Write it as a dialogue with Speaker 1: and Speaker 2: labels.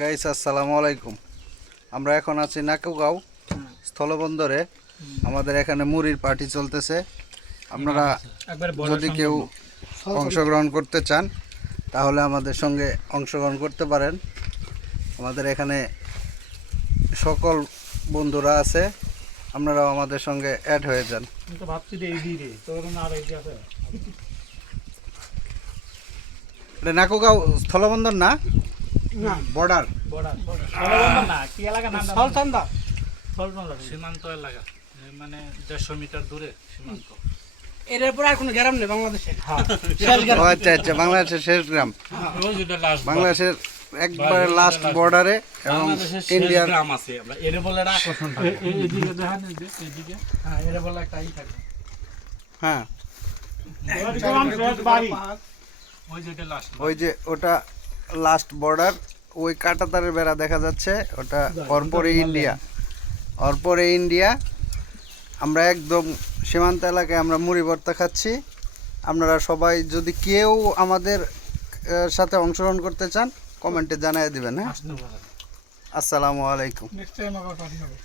Speaker 1: Guys আসসালামু আলাইকুম। আমরা এখন আছি নাকুগাঁও স্থলবন্দরে। আমাদের এখানে মুড়ির পার্টি চলতেছে। আপনারা যদি কেউ অংশগ্রহণ করতে চান তাহলে আমাদের সঙ্গে অংশগ্রহণ করতে পারেন। আমাদের এখানে সকল বন্ধুরা আছে। আপনারাও আমাদের সঙ্গে অ্যাড হয়ে যান। নাকুগাঁও স্থলবন্দর না? বর্ডার
Speaker 2: সীমান্ত এলাকা। মানে দেড়শো মিটার দূরে সীমান্ত।
Speaker 3: এর পর আর কোনো গ্রাম নেই বাংলাদেশে।
Speaker 2: হ্যাঁ।
Speaker 3: শেষ
Speaker 1: ও
Speaker 3: গ্রাম
Speaker 1: আচ্ছা আচ্ছা বাংলাদেশের শেষ গ্রাম। বাংলাদেশের একবারে লাস্ট বর্ডারে এবং ইন্ডিয়ার
Speaker 2: গ্রাম আছে আমরা। এর বলে আকর্ষণ এইদিকে দেখেন এইদিকে হ্যাঁ এর বলে একটা ই থাকে
Speaker 1: হ্যাঁ।
Speaker 2: ওই যেটা লাস্ট
Speaker 1: ওই যে ওটা লাস্ট বর্ডার ওই কাটাতারের বেড়া দেখা যাচ্ছে ওটা অরপরে ইন্ডিয়া। অরপরে ইন্ডিয়া আমরা একদম সীমান্ত এলাকায় আমরা মুড়ি ভর্তা খাচ্ছি। আপনারা সবাই যদি কেউ আমাদের সাথে অংশগ্রহণ করতে চান কমেন্টে জানিয়ে দেবেন হ্যাঁ? আসসালামু আলাইকুম।